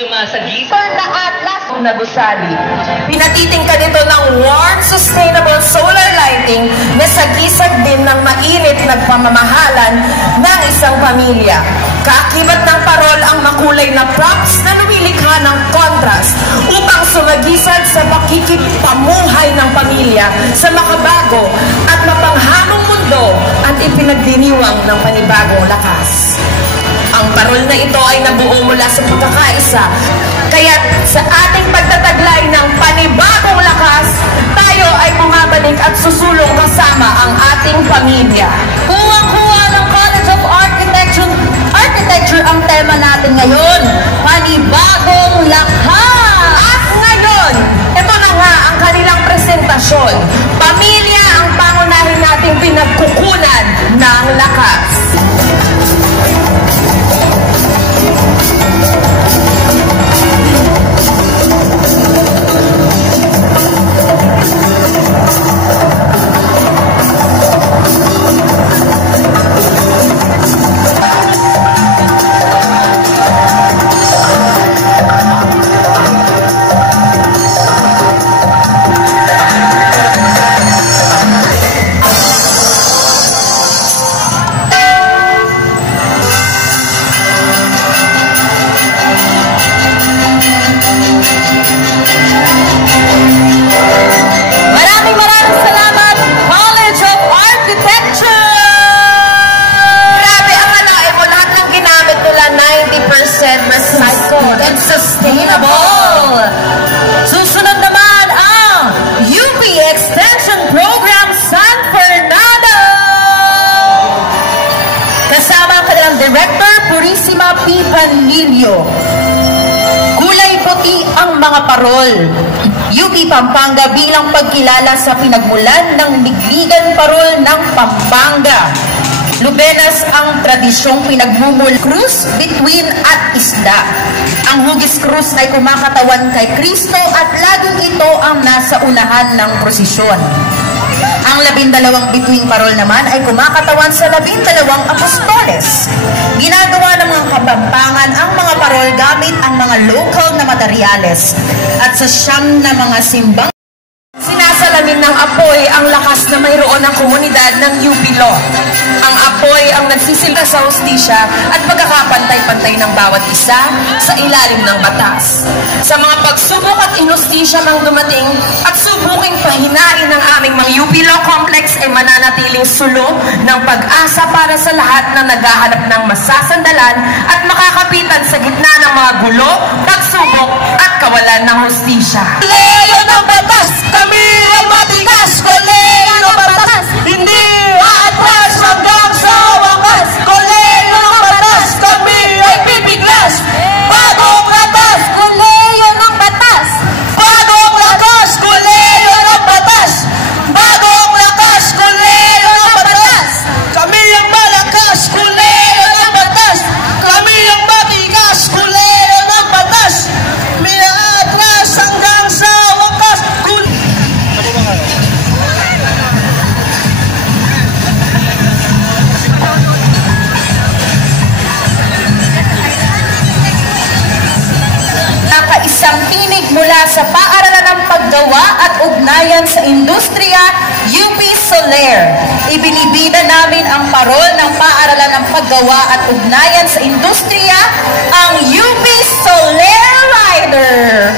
sumasagip na atlas na gusali. Pinatiting ka nito ng warm, sustainable solar lighting na sagisag din ng mainit nagpamamahalan ng isang pamilya. Kaakibat ng parol ang makulay na props na lumilikha ng contrast upang sumagisag sa pakikipamuhay ng pamilya sa makabago at mapanghamong mundo at ipinagdiniwang ng panibagong lakas. Ang parol na ito ay nabuo mula sa pagkakaisa. Kaya sa ating pagtataglay ng panibagong lakas, tayo ay bumabalik at susulong kasama ang ating pamilya. Kuwang-kuwa ng College of Architecture ang tema natin ngayon, panibagong lakas! At ngayon, ito na nga ang kanilang presentasyon. Pamilya ang pangunahin nating pinagkukunan ng lakas. Sustainable! Susunod naman ang UP Extension Program San Fernando! Kasama ang kanilang Director Purissima P. Panlilio. Kulay puti ang mga parol. UP Pampanga bilang pagkilala sa pinagmulan ng Ligligan Parol ng Pampanga. Lubenas ang tradisyong pinagmumul krus, bituin at isda. Ang hugis krus ay kumakatawan kay Kristo at laging ito ang nasa unahan ng prosesyon. Ang 12 bituing parol naman ay kumakatawan sa 12 apostoles. Ginagawa ng mga Kapampangan ang mga parol gamit ang mga local na materyales at sa siyam na mga simbang sinasalamin ng apoy ang lakas na mayroon ng komunidad ng UP Law. Ang apoy ang nagsisilbi sa hustisya at pagkakapantay-pantay ng bawat isa sa ilalim ng batas. Sa mga pagsubok at inustisya mang dumating at subuking pahinain ng aming mga UP Law Complex ay mananatiling sulo ng pag-asa para sa lahat na naghahanap ng masasandalan at makakapitan sa gitna ng mga gulo, pagsubok at kawalan ng hustisya. Leyo ng batas! Kami ay matigas! Koleyo ng batas! Hindi aatras hanggang sa wakas! Koleyo ng batas! Kami ay pipiglas! Bagong lakas! Koleyo ng batas! Bagong lakas! Koleyo ng batas! Bagong lakas! Koleyo ng batas! Kami ang malakas! Koleyo ng batas! Kami ang matigas! Koleyo ng batas! May aatras hanggang sa wakas! Isang tinig mula sa Paaralan ng Paggawa at Ugnayan sa Industriya, UP Soler. Ibinibida namin ang parol ng Paaralan ng Paggawa at Ugnayan sa Industriya, ang UP Soler Rider.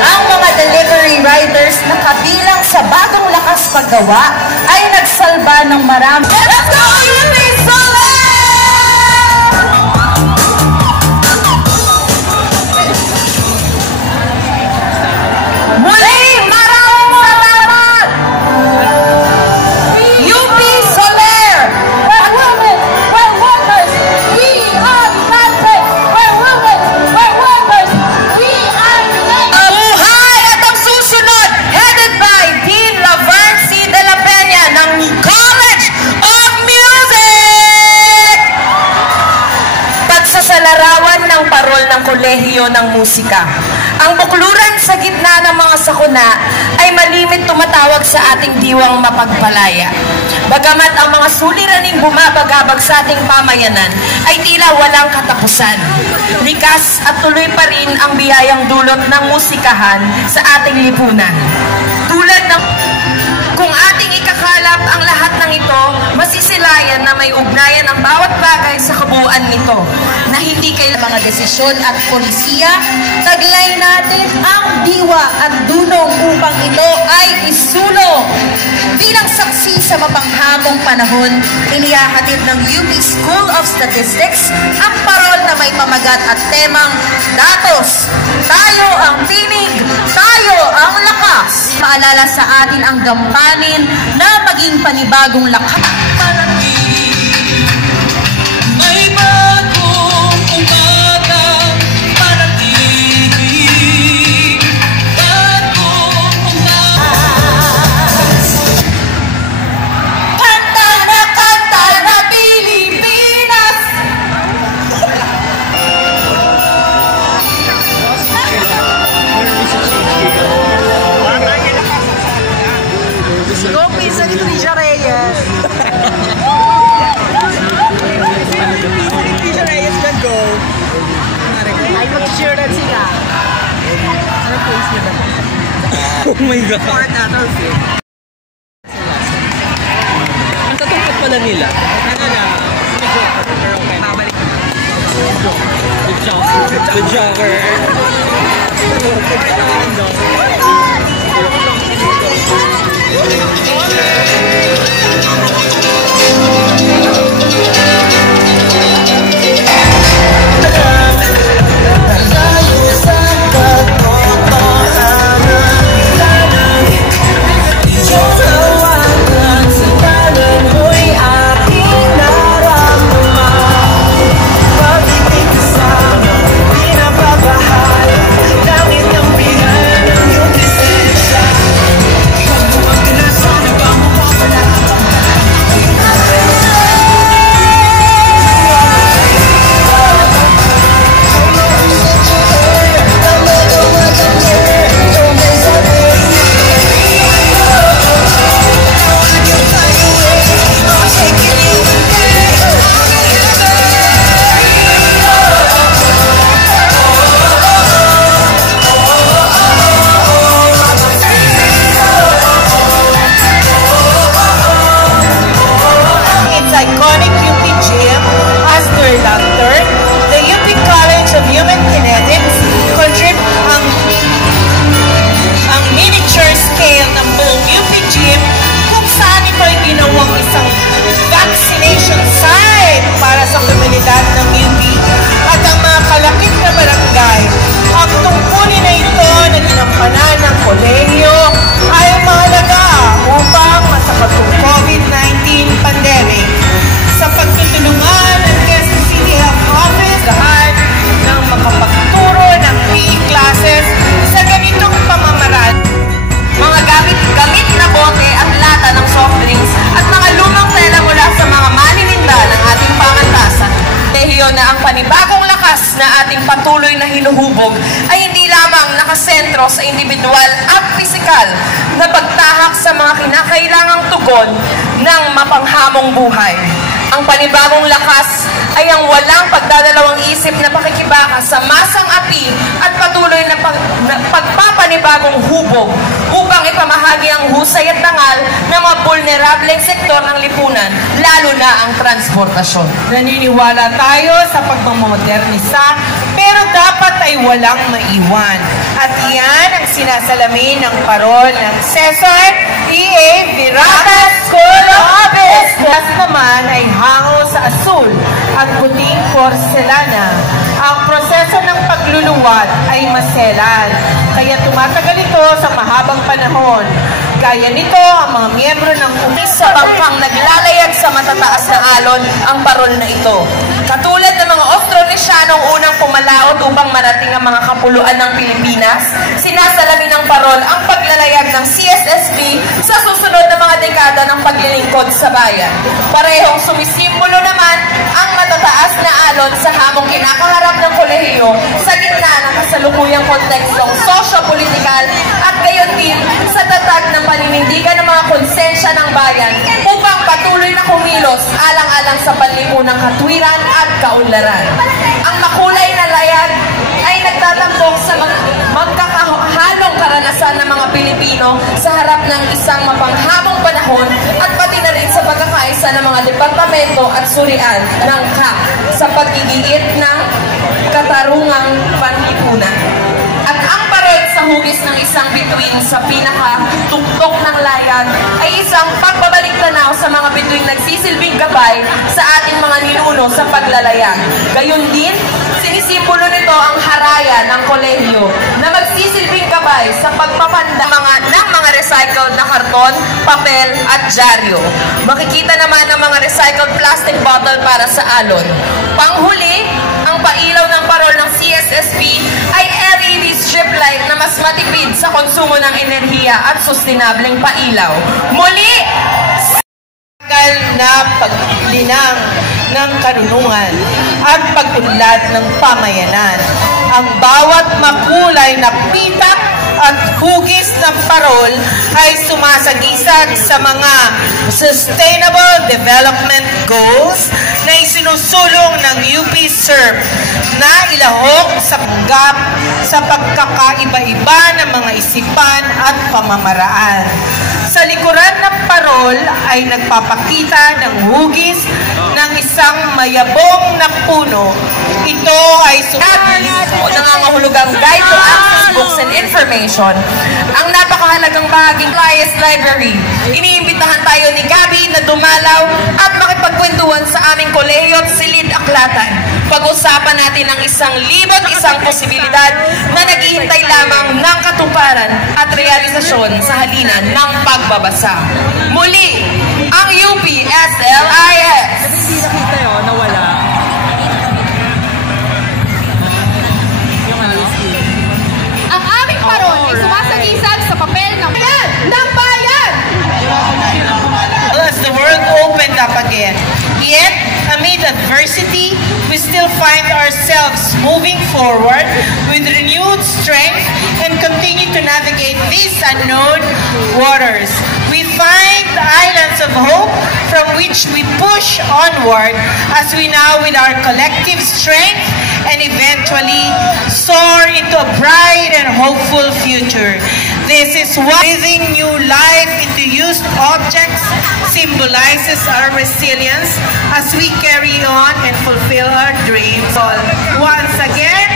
Ang mga delivery riders na kabilang sa Bagong Lakas Paggawa ay nagsalba ng marami. Let's go, UP Soler! Kolehiyo ng Musika. Ang bukluran sa gitna ng mga sakuna ay malimit tumatawag sa ating diwang mapagpalaya. Bagamat ang mga suliraning bumabagabag sa ating pamayanan ay tila walang katapusan. Likas at tuloy pa rin ang biyayang dulot ng musikahan sa ating lipunan. Tulad ng kung ating ikakalap ang lahat ng ito, masisilayan na may ugnayan ang bawat bagay sa kabuuan nito, na hindi kailangan mga desisyon at polisiya, taglay natin ang diwa at dunong upang ito ay isulong. Bilang saksi sa mapanghamong panahon, inihahatid ng UP School of Statistics ang parol na may pamagat at temang datos. Tayo ang tinig, tayo ang lakas. Maalala sa atin ang gampanin na maging panibagong lakas. Oh my God! Ang tatungkot pala nila. Good jogger. patuloy na hinuhubog ay hindi lamang nakasentro sa individual at pisikal na pagtahak sa mga kinakailangang tugon ng mapanghamong buhay. Ang panibagong lakas ay ang walang pagdadalawang isip na pakikibaka sa masang api at patuloy na pagpapanibagong hubog upang ipamahagi ang husay at dangal ng mga vulnerableng sektor ng lipunan, lalo na ang transportasyon. Naniniwala tayo sa pagmamodernisa, pero dapat ay walang maiwan. At iyan ang sinasalamin ng parol ng Cesar E.A. Virata School of Business naman ay hango sa asul at puting porselana. Ang proseso ng pagluluwat ay maselan, kaya tumatagal ito sa mahabang panahon. Gaya nito, ang mga miyembro ng sa bangkang naglalayag sa matataas na alon ang parol na ito. Katulad ng mga Austronesianong unang pumalaot upang marating ang mga kapuluan ng Pilipinas, sinasalamin ng parol ang paglalayag ng CSSP sa susunod na mga dekada ng paglilingkod sa bayan. Parehong sumisimbolo naman ang matataas na alon sa hamong kinakaharap ng kolehiyo sa gitna ng kasalukuyang kontekstong sosyo-politikal at gayon din sa tatag ng paninindigan ng mga konsensya ng bayan upang patuloy na kumilos alang-alang sa panlipunang katwiran at kaunlaran. Ang makulay na layag ay nagtatampok sa magkakahalong karanasan ng mga Pilipino sa harap ng isang mapanghabang panahon at pati na rin sa pagkakaisa ng mga departamento at surian ng CAC sa paggigiit ng katarungang panlipunan. At ang parol sa hugis ng isang bituin sa pinaka-tuktok ng layag ay isang pagbabalik tanaw sa mga bituin nagsisilbing gabay sa ating mga ninuno sa paglalayag. Gayon din, sinisimbolo nito ang haraya ng kolehiyo na magsisilbing gabay sa pagpapanda ng mga recycled na karton, papel at dyaryo. Makikita naman ang mga recycled plastic bottle para sa alon. Panghuli, ang pailaw ng parol ng CSSP ay LED strip light na mas matipid sa konsumo ng enerhiya at sustainableng pailaw. Muli, na paglinang ng karunungan at pag-unlad ng pamayanan. Ang bawat makulay na pitak at hugis ng parol ay sumasagisag sa mga Sustainable Development Goals na isinusulong ng UP SERP na ilahok sa panggap sa pagkakaiba-iba ng mga isipan at pamamaraan. Sa likuran ng parol ay nagpapakita ng hugis ng isang mayabong na puno. Ito ay nangangahulugang Guide to Access Books and Information, ang napakahalagang bahaging Flyers Library. Iniimbitahan tayo ni Gabi na dumalaw at makipagkwentuhan sa aming kolehiyo at silid aklatan. Pag-usapan natin ang isang posibilidad na naghihintay lamang ng katuparan at realisasyon sa halinan ng pagbabasa. Muli, ang UP SLIS. Hindi nakita yun, nawala. Ang aming parol ay sumasagisag sa papel ng bayan! As the world opened up again, yet amid adversity, we still find ourselves moving forward with renewed strength and continue to navigate these unknown waters. We find islands of hope from which we push onward as we now, with our collective strength, and eventually soar into a bright and hopeful future. This is why breathing new life into used objects symbolizes our resilience as we carry on and fulfill our dreams. Once again,